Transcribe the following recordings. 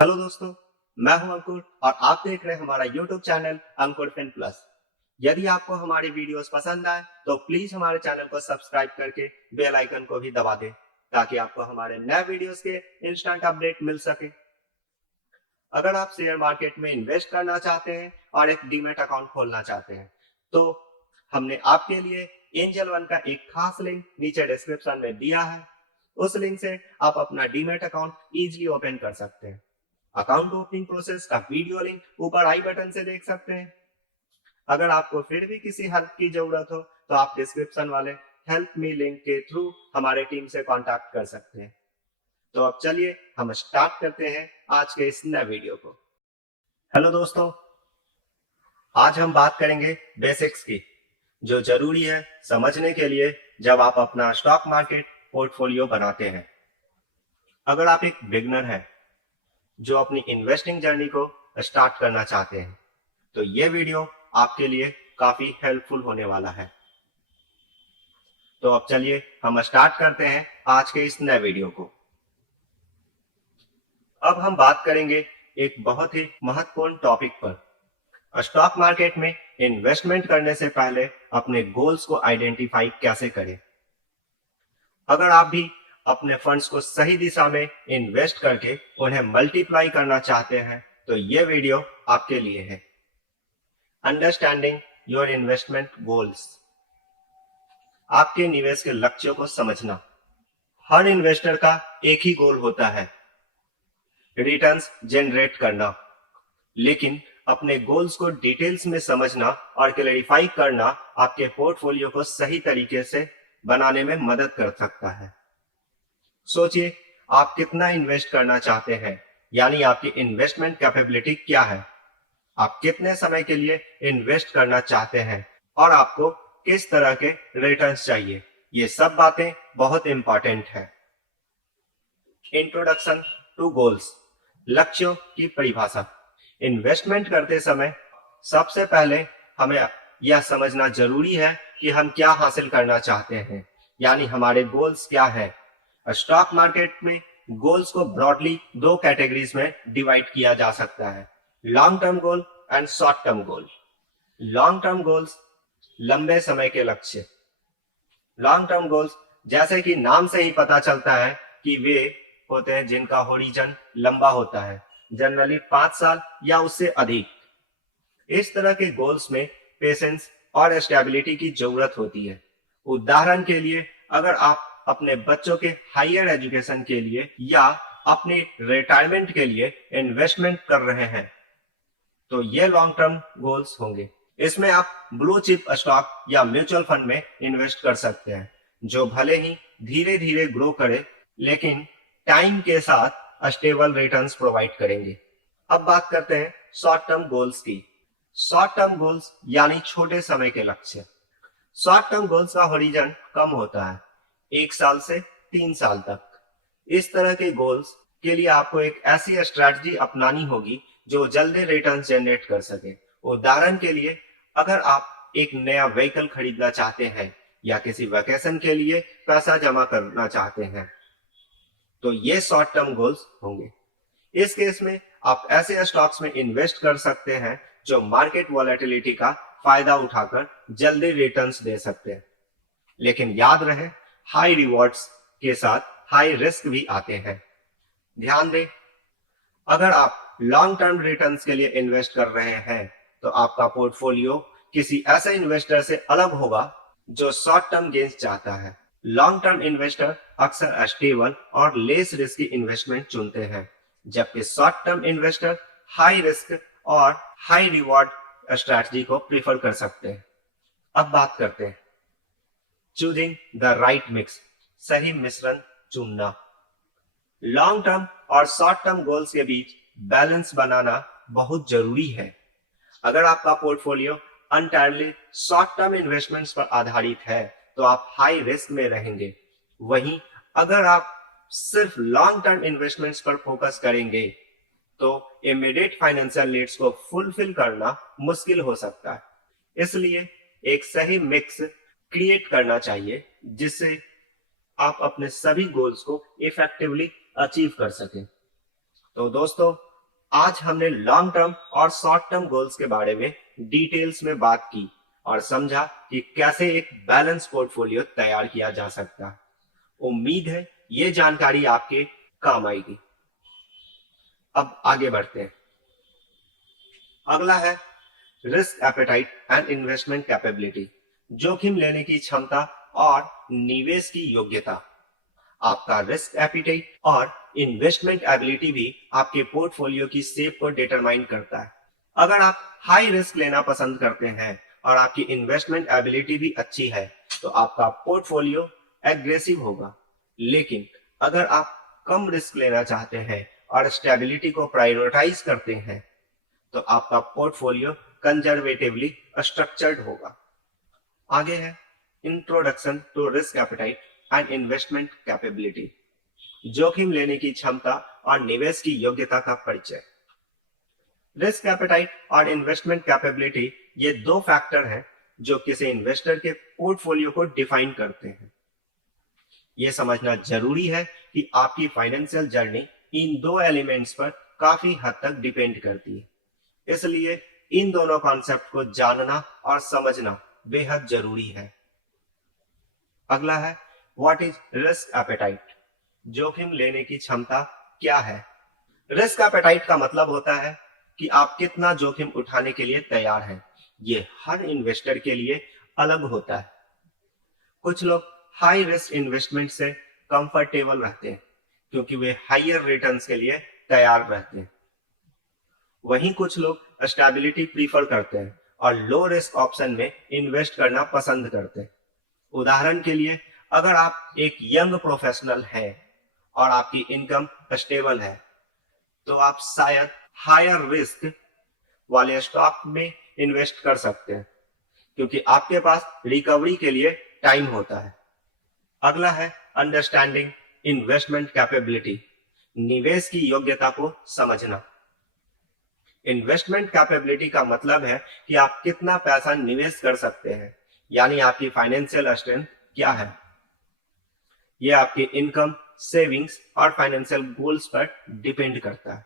Hello दोस्तों, मैं हूं अंकुर और आप देख रहे हैं हमारा यूट्यूब चैनल अंकुर फिन प्लस। यदि आपको हमारी वीडियोस पसंद आए तो प्लीज हमारे चैनल को सब्सक्राइब करके बेल आइकन को भी दबा दें ताकि आपको हमारे नए वीडियोस के इंस्टेंट अपडेट मिल सके। अगर आप शेयर मार्केट में इन्वेस्ट करना चाहते हैं और एक डीमैट अकाउंट खोलना चाहते हैं तो हमने आपके लिए एंजल वन का एक खास लिंक नीचे डिस्क्रिप्शन में दिया है। उस लिंक से आप अपना डीमैट अकाउंट इजीली ओपन कर सकते हैं। अकाउंट ओपनिंग प्रोसेस का वीडियो लिंक ऊपर आई बटन से देख सकते हैं। अगर आपको फिर भी किसी हेल्प की जरूरत हो तो आप डिस्क्रिप्शन वाले हेल्प मी लिंक के थ्रू हमारे टीम से कांटेक्ट कर सकते हैं। तो अब चलिए हम स्टार्ट करते हैं आज के इस नए वीडियो को। हेलो दोस्तों, आज हम बात करेंगे बेसिक्स की जो जरूरी है समझने के लिए जब आप अपना स्टॉक मार्केट पोर्टफोलियो बनाते हैं। अगर आप एक बिगनर हैं जो अपनी इन्वेस्टिंग जर्नी को स्टार्ट करना चाहते हैं तो ये वीडियो आपके लिए काफी हेल्पफुल होने वाला है। तो अब चलिए हम स्टार्ट करते हैं आज के इस नए वीडियो को। अब हम बात करेंगे एक बहुत ही महत्वपूर्ण टॉपिक पर। स्टॉक मार्केट में इन्वेस्टमेंट करने से पहले अपने गोल्स को आइडेंटिफाई कैसे करें। अगर आप भी अपने फंड्स को सही दिशा में इन्वेस्ट करके उन्हें मल्टीप्लाई करना चाहते हैं तो ये वीडियो आपके लिए है। अंडरस्टैंडिंग योर इन्वेस्टमेंट गोल्स, आपके निवेश के लक्ष्यों को समझना। हर इन्वेस्टर का एक ही गोल होता है, रिटर्न्स जनरेट करना, लेकिन अपने गोल्स को डिटेल्स में समझना और क्लैरिफाई करना आपके पोर्टफोलियो को सही तरीके से बनाने में मदद कर सकता है। सोचिए आप कितना इन्वेस्ट करना चाहते हैं, यानी आपकी इन्वेस्टमेंट कैपेबिलिटी क्या है। आप कितने समय के लिए इन्वेस्ट करना चाहते हैं और आपको किस तरह के रिटर्न्स चाहिए। ये सब बातें बहुत इंपॉर्टेंट है। इंट्रोडक्शन टू गोल्स, लक्ष्यों की परिभाषा। इन्वेस्टमेंट करते समय सबसे पहले हमें यह समझना जरूरी है कि हम क्या हासिल करना चाहते हैं, यानी हमारे गोल्स क्या है। स्टॉक मार्केट में गोल्स को ब्रॉडली दो कैटेगरीज में डिवाइड किया जा सकता है, long term goal and short term goal. Long term goals लंबे समय के लक्ष्य। लॉन्ग टर्म गोल्स जैसे कि नाम से ही पता चलता है कि वे होते हैं जिनका होरिजन लंबा होता है, जनरली 5 साल या उससे अधिक। इस तरह के गोल्स में पेशेंस और स्टेबिलिटी की जरूरत होती है। उदाहरण के लिए अगर आप अपने बच्चों के हायर एजुकेशन के लिए या अपने रिटायरमेंट के लिए इन्वेस्टमेंट कर रहे हैं तो ये लॉन्ग टर्म गोल्स होंगे। इसमें आप ब्लू चिप स्टॉक या म्यूचुअल फंड में इन्वेस्ट कर सकते हैं जो भले ही धीरे धीरे ग्रो करे लेकिन टाइम के साथ स्टेबल रिटर्न्स प्रोवाइड करेंगे। अब बात करते हैं शॉर्ट टर्म गोल्स की। शॉर्ट टर्म गोल्स यानी छोटे समय के लक्ष्य। शॉर्ट टर्म गोल्स का होरिजन कम होता है, 1 साल से 3 साल तक। इस तरह के गोल्स के लिए आपको एक ऐसी स्ट्रैटेजी अपनानी होगी जो जल्दी रिटर्न्स जनरेट कर सके। उदाहरण के लिए अगर आप एक नया व्हीकल खरीदना चाहते हैं या किसी वेकेशन के लिए पैसा जमा करना चाहते हैं तो ये शॉर्ट टर्म गोल्स होंगे। इस केस में आप ऐसे स्टॉक्स में इन्वेस्ट कर सकते हैं जो मार्केट वॉलेटिलिटी का फायदा उठाकर जल्दी रिटर्न्स दे सकते हैं, लेकिन याद रहे हाई रिवॉर्ड्स के साथ हाई रिस्क भी आते हैं। ध्यान दें, अगर आप लॉन्ग टर्म रिटर्न्स के लिए इन्वेस्ट कर रहे हैं तो आपका पोर्टफोलियो किसी ऐसे इन्वेस्टर से अलग होगा जो शॉर्ट टर्म गेन्स चाहता है। लॉन्ग टर्म इन्वेस्टर अक्सर स्टेबल और लेस रिस्की इन्वेस्टमेंट चुनते हैं, जबकि short term investor high risk और हाई रिवॉर्ड स्ट्रैटेजी को प्रीफर कर सकते हैं। अब बात करते हैं चूजिंग द राइट मिक्स, सही मिश्रण चुनना। लॉन्ग टर्म और शॉर्ट टर्म गोल्स के बीच बैलेंस बनाना बहुत जरूरी है। अगर आपका portfolio entirely short term investments पर आधारित है तो आप हाई रिस्क में रहेंगे। वहीं अगर आप सिर्फ लॉन्ग टर्म इन्वेस्टमेंट्स पर फोकस करेंगे तो इमीडिएट फाइनेंशियल नीड्स को फुलफिल करना मुश्किल हो सकता है। इसलिए एक सही मिक्स क्रिएट करना चाहिए जिससे आप अपने सभी गोल्स को इफेक्टिवली अचीव कर सकें। तो दोस्तों, आज हमने लॉन्ग टर्म और शॉर्ट टर्म गोल्स के बारे में डिटेल्स में बात की और समझा कि कैसे एक बैलेंस पोर्टफोलियो तैयार किया जा सकता है। उम्मीद है ये जानकारी आपके काम आएगी। अब आगे बढ़ते हैं। अगला है risk appetite and investment capability, जोखिम लेने की क्षमता और निवेश की योग्यता। आपका रिस्क एपेटाइट और इन्वेस्टमेंट एबिलिटी भी आपके पोर्टफोलियो की शेप को डिटरमाइन करता है। अगर आप हाई रिस्क लेना पसंद करते हैं और आपकी इन्वेस्टमेंट एबिलिटी भी अच्छी है तो आपका पोर्टफोलियो एग्रेसिव होगा। लेकिन अगर आप कम रिस्क लेना चाहते हैं और स्टेबिलिटी को प्रायोरिटाइज करते हैं तो आपका पोर्टफोलियो कंजर्वेटिवली स्ट्रक्चर्ड होगा। आगे है introduction to risk appetite and investment capability, जोखिम लेने की क्षमता और निवेश की योग्यता का परिचय। रिस्क एपेटाइट और इन्वेस्टमेंट कैपेबिलिटी ये दो फैक्टर हैं जो किसी इन्वेस्टर के पोर्टफोलियो को डिफाइन करते हैं। यह समझना जरूरी है कि आपकी फाइनेंशियल जर्नी इन दो एलिमेंट्स पर काफी हद तक डिपेंड करती है, इसलिए इन दोनों कॉन्सेप्ट को जानना और समझना बेहद जरूरी है। अगला है व्हाट इज रिस्क एपेटाइट, जोखिम लेने की क्षमता क्या है। रिस्क एपेटाइट का मतलब होता है कि आप कितना जोखिम उठाने के लिए तैयार हैं। ये हर इन्वेस्टर के लिए अलग होता है। कुछ लोग हाई रिस्क इन्वेस्टमेंट से कंफर्टेबल रहते हैं क्योंकि वे हायर रिटर्न्स के लिए तैयार रहते हैं। वहीं कुछ लोग स्टेबिलिटी प्रीफर करते हैं और लो रिस्क ऑप्शन में इन्वेस्ट करना पसंद करते हैं। उदाहरण के लिए, अगर आप एक यंग प्रोफेशनल हैं और आपकी इनकम स्टेबल है तो आप शायद हायर रिस्क वाले स्टॉक में इन्वेस्ट कर सकते हैं क्योंकि आपके पास रिकवरी के लिए टाइम होता है। अगला है अंडरस्टैंडिंग इन्वेस्टमेंट कैपेबिलिटी, निवेश की योग्यता को समझना। इन्वेस्टमेंट कैपेबिलिटी का मतलब है कि आप कितना पैसा निवेश कर सकते हैं, यानी आपकी फाइनेंशियल स्ट्रेंथ क्या है। यह आपकी इनकम, सेविंग्स और फाइनेंशियल गोल्स पर डिपेंड करता है।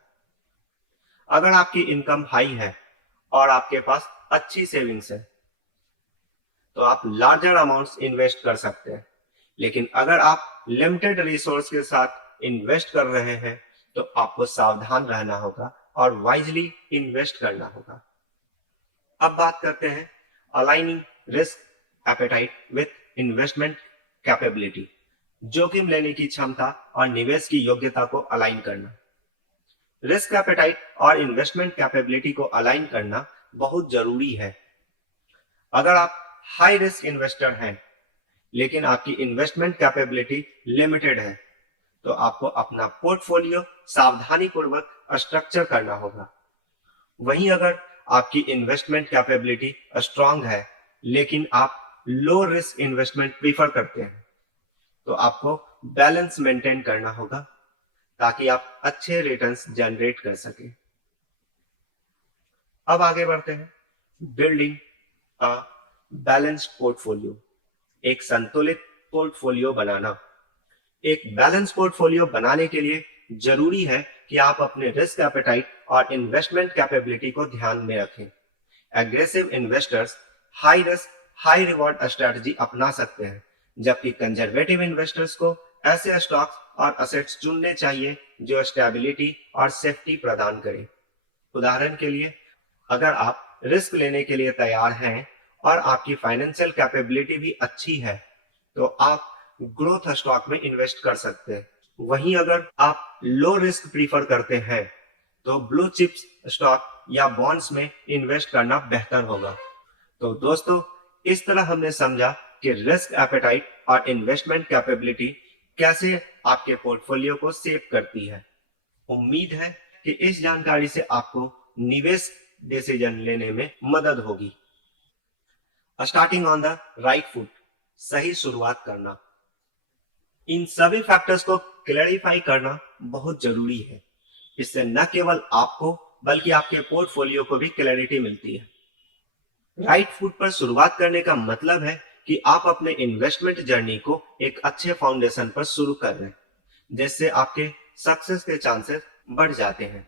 अगर आपकी इनकम हाई है और आपके पास अच्छी सेविंग्स है तो आप लार्जर अमाउंट्स इन्वेस्ट कर सकते हैं। लेकिन अगर आप लिमिटेड रिसोर्स के साथ इन्वेस्ट कर रहे हैं तो आपको सावधान रहना होगा और वाइजली इन्वेस्ट करना होगा। अब बात करते हैं aligning risk appetite with investment capability, जोखिम लेने की क्षमता और निवेश की योग्यता को अलाइन करना। रिस्क एपेटाइट और इन्वेस्टमेंट कैपेबिलिटी को अलाइन करना बहुत जरूरी है। अगर आप हाई रिस्क इन्वेस्टर हैं लेकिन आपकी इन्वेस्टमेंट कैपेबिलिटी लिमिटेड है तो आपको अपना पोर्टफोलियो सावधानी पूर्वक स्ट्रक्चर करना होगा। वहीं अगर आपकी इन्वेस्टमेंट कैपेबिलिटी स्ट्रांग है लेकिन आप लो रिस्क इन्वेस्टमेंट प्रीफर करते हैं तो आपको बैलेंस मेंटेन करना होगा ताकि आप अच्छे रिटर्न्स जनरेट कर सकें। अब आगे बढ़ते हैं बिल्डिंग अ बैलेंस्ड पोर्टफोलियो, एक संतुलित पोर्टफोलियो बनाना। एक बैलेंस पोर्टफोलियो बनाने के लिए जरूरी है कि आप अपने रिस्क एपेटाइट और इन्वेस्टमेंट कैपेबिलिटी को ध्यान में रखें। Aggressive investors high risk high reward strategy अपना सकते हैं, जबकि कंजर्वेटिव इन्वेस्टर्स को ऐसे स्टॉक्स और असेट्स चुनने चाहिए जो स्टेबिलिटी और सेफ्टी प्रदान करें। उदाहरण के लिए, अगर आप रिस्क लेने के लिए तैयार हैं और आपकी फाइनेंशियल कैपेबिलिटी भी अच्छी है तो आप ग्रोथ स्टॉक में इन्वेस्ट कर सकते हैं। वहीं अगर आप लो रिस्क प्रीफर करते हैं तो ब्लू चिप्स स्टॉक या बॉन्ड्स में इन्वेस्ट करना बेहतर होगा। तो दोस्तों, इस तरह हमने समझा कि रिस्क एपेटाइट और इन्वेस्टमेंट कैपेबिलिटी कैसे आपके पोर्टफोलियो को शेप करती है। उम्मीद है कि इस जानकारी से आपको निवेश डिसीजन लेने में मदद होगी। Starting on the right foot, सही शुरुआत करना। इन सभी फैक्टर्स को क्लैरिफाई करना बहुत जरूरी है। इससे न केवल आपको बल्कि आपके पोर्टफोलियो को भी क्लैरिटी मिलती है। राइट फुट पर शुरुआत करने का मतलब है कि आप अपने इन्वेस्टमेंट जर्नी को एक अच्छे फाउंडेशन पर शुरू कर रहे हैं, जिससे आपके सक्सेस के चांसेस बढ़ जाते हैं।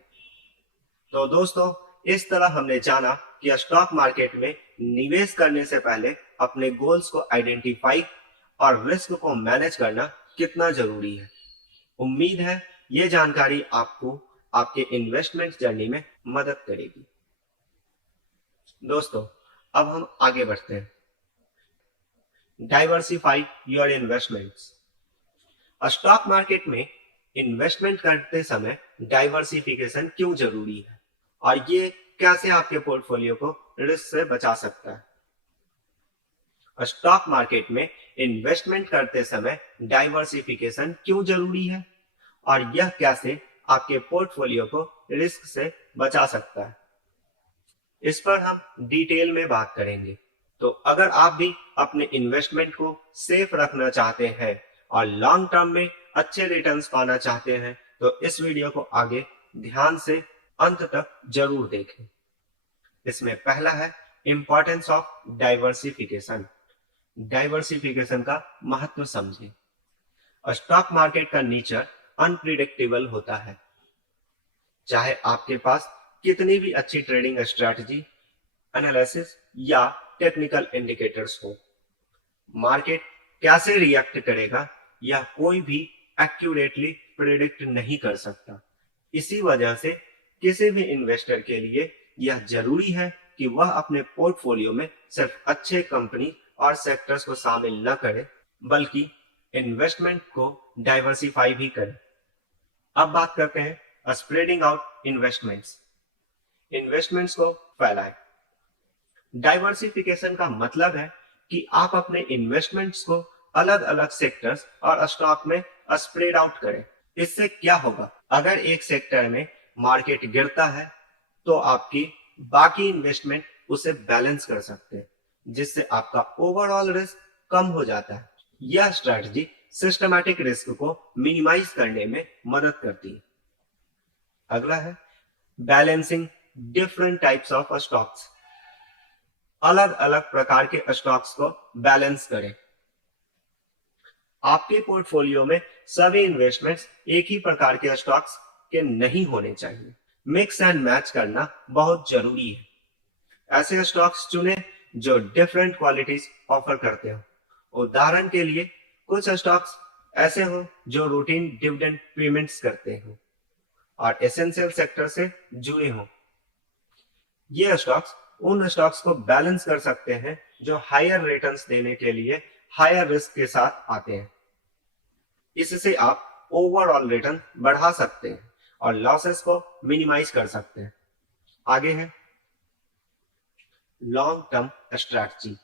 तो दोस्तों, इस तरह हमने जाना कि स्टॉक मार्केट में निवेश करने से पहले अपने गोल्स को आइडेंटिफाई और रिस्क को मैनेज करना कितना जरूरी है। उम्मीद है ये जानकारी आपको आपके इन्वेस्टमेंट जर्नी में मदद करेगी। दोस्तों, अब हम आगे बढ़ते हैं। Diversify your investments. Stock market में इन्वेस्टमेंट करते समय डाइवर्सिफिकेशन क्यों जरूरी है और ये कैसे आपके पोर्टफोलियो को रिस्क से बचा सकता है। स्टॉक मार्केट में इन्वेस्टमेंट करते समय डाइवर्सिफिकेशन क्यों जरूरी है और यह कैसे आपके पोर्टफोलियो को रिस्क से बचा सकता है, इस पर हम डिटेल में बात करेंगे। तो अगर आप भी अपने इन्वेस्टमेंट को सेफ रखना चाहते हैं और लॉन्ग टर्म में अच्छे रिटर्न्स पाना चाहते हैं तो इस वीडियो को आगे ध्यान से अंत तक जरूर देखें। इसमें पहला है इंपॉर्टेंस ऑफ डाइवर्सिफिकेशन। डाइवर्सिफिकेशन का महत्व समझें। स्टॉक मार्केट का नेचर अनप्रिडिक्टेबल होता है। चाहे आपके पास कितनी भी अच्छी ट्रेडिंग स्ट्रेटजी, एनालिसिस या टेक्निकल इंडिकेटर्स हो, मार्केट कैसे रिएक्ट करेगा यह कोई भी एक्यूरेटली प्रिडिक्ट नहीं कर सकता। इसी वजह से किसी भी इन्वेस्टर के लिए यह जरूरी है कि वह अपने पोर्टफोलियो में सिर्फ अच्छे कंपनी और सेक्टर्स को शामिल न करे बल्कि इन्वेस्टमेंट को डाइवर्सिफाई भी करे। अब बात करते हैं स्प्रेडिंग आउट इन्वेस्टमेंट्स। इन्वेस्टमेंट्स को फैलाएं। डाइवर्सिफिकेशन का मतलब है कि आप अपने इन्वेस्टमेंट्स को अलग अलग सेक्टर्स और स्टॉक में स्प्रेड आउट करें। इससे क्या होगा, अगर एक सेक्टर में मार्केट गिरता है तो आपकी बाकी इन्वेस्टमेंट उसे बैलेंस कर सकते हैं, जिससे आपका ओवरऑल रिस्क कम हो जाता है। यह स्ट्रेटजी सिस्टमैटिक रिस्क को मिनिमाइज करने में मदद करती है। अगला है balancing different types of stocks. अलग अलग प्रकार के स्टॉक्स को बैलेंस करें। आपके पोर्टफोलियो में सभी इन्वेस्टमेंट्स एक ही प्रकार के स्टॉक्स के नहीं होने चाहिए। मिक्स एंड मैच करना बहुत जरूरी है। ऐसे स्टॉक्स चुनें जो डिफरेंट क्वालिटीज ऑफर करते हो। उदाहरण के लिए कुछ स्टॉक्स ऐसे हो जो रूटीन डिविडेंड पेमेंट्स करते हो और एसेंशियल सेक्टर से जुड़े हो। ये स्टॉक्स उन स्टॉक्स को बैलेंस कर सकते हैं जो हायर रिटर्न्स देने के लिए हायर रिस्क के साथ आते हैं। इससे आप ओवरऑल रिटर्न बढ़ा सकते हैं और लॉसेस को मिनिमाइज कर सकते हैं। आगे है long term strategy.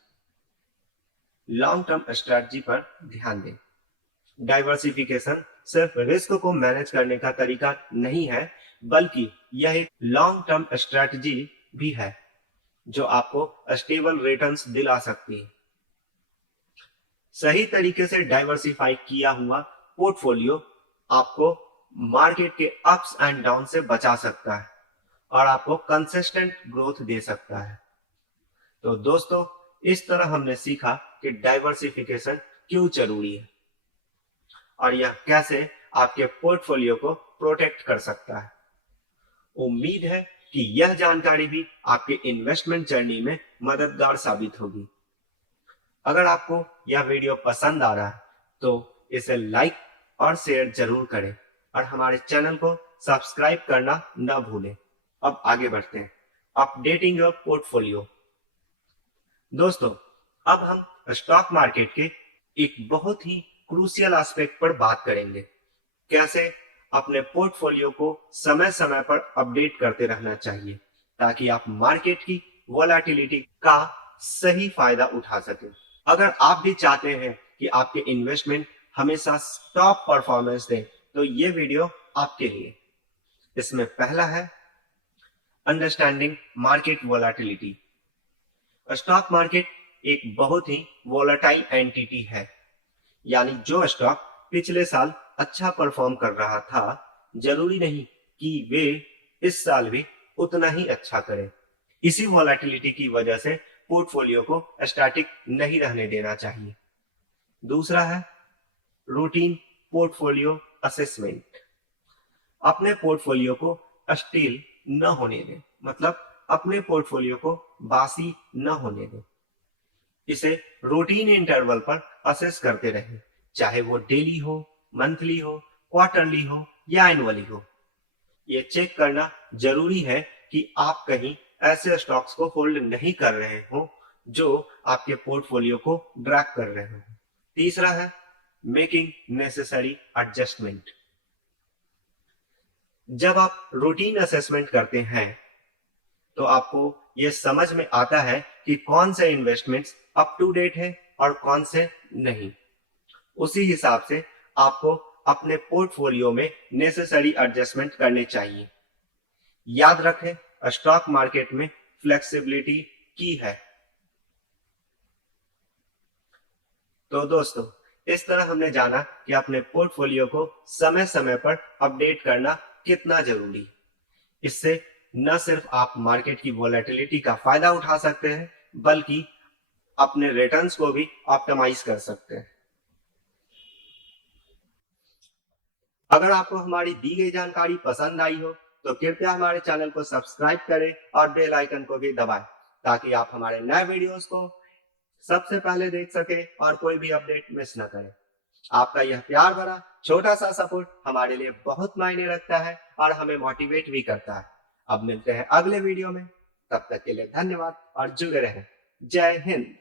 Long term strategy पर ध्यान दें। डाइवर्सिफिकेशन सिर्फ रिस्क को मैनेज करने का तरीका नहीं है बल्कि यह एक लॉन्ग टर्म स्ट्रैटेजी भी है जो आपको स्टेबल रिटर्न्स दिला सकती है। सही तरीके से डाइवर्सिफाई किया हुआ पोर्टफोलियो आपको मार्केट के अप्स एंड डाउन से बचा सकता है और आपको कंसिस्टेंट ग्रोथ दे सकता है। तो दोस्तों, इस तरह हमने सीखा कि डाइवर्सिफिकेशन क्यों जरूरी है और यह कैसे आपके पोर्टफोलियो को प्रोटेक्ट कर सकता है। उम्मीद है कि यह जानकारी भी आपके इन्वेस्टमेंट जर्नी में मददगार साबित होगी। अगर आपको यह वीडियो पसंद आ रहा है तो इसे लाइक और शेयर जरूर करें और हमारे चैनल को सब्सक्राइब करना न भूलें। अब आगे बढ़ते हैं, अपडेटिंग योर पोर्टफोलियो। दोस्तों, अब हम स्टॉक मार्केट के एक बहुत ही क्रूशियल एस्पेक्ट पर बात करेंगे, कैसे अपने पोर्टफोलियो को समय समय पर अपडेट करते रहना चाहिए ताकि आप मार्केट की वोलेटिलिटी का सही फायदा उठा सकें। अगर आप भी चाहते हैं कि आपके इन्वेस्टमेंट हमेशा टॉप परफॉर्मेंस दें तो ये वीडियो आपके लिए। इसमें पहला है understanding market volatility. Stock market एक बहुत ही वोलेटाइल एंटिटी है, यानी जो स्टॉक पिछले साल अच्छा परफॉर्म कर रहा था जरूरी नहीं कि वे इस साल भी उतना ही अच्छा करें। इसी वोलेटिलिटी की वजह से पोर्टफोलियो को स्टैटिक नहीं रहने देना चाहिए। दूसरा है रूटीन पोर्टफोलियो असेसमेंट। अपने पोर्टफोलियो को स्टिल न होने दें, मतलब अपने पोर्टफोलियो को बासी न होने दें। इसे रूटीन इंटरवल पर असेस करते रहें, चाहे वो डेली हो, मंथली हो, क्वार्टरली हो या एनुअली हो। ये चेक करना जरूरी है कि आप कहीं ऐसे स्टॉक्स को होल्ड नहीं कर रहे हो जो आपके पोर्टफोलियो को ड्रैग कर रहे हो। तीसरा है मेकिंग नेसेसरी एडजस्टमेंट। जब आप रूटीन असेसमेंट करते हैं तो आपको यह समझ में आता है कि कौन से इन्वेस्टमेंट्स अप टू डेट है और कौन से नहीं। उसी हिसाब से आपको अपने पोर्टफोलियो में नेसेसरी एडजस्टमेंट करने चाहिए। याद रखें, स्टॉक मार्केट में फ्लेक्सिबिलिटी की है। तो दोस्तों, इस तरह हमने जाना कि अपने पोर्टफोलियो को समय समय पर अपडेट करना कितना जरूरी। इससे न सिर्फ आप मार्केट की वोलेटिलिटी का फायदा उठा सकते हैं, बल्कि अपने रिटर्न्स को भी ऑप्टिमाइज कर सकते हैं। अगर आपको हमारी दी गई जानकारी पसंद आई हो तो कृपया हमारे चैनल को सब्सक्राइब करें और बेल आइकन को भी दबाएं, ताकि आप हमारे नए वीडियोस को सबसे पहले देख सके और कोई भी अपडेट मिस न करें। आपका यह प्यार भरा छोटा सा सपोर्ट हमारे लिए बहुत मायने रखता है और हमें मोटिवेट भी करता है। अब मिलते हैं अगले वीडियो में, तब तक के लिए धन्यवाद और जुड़े रहें। जय हिंद।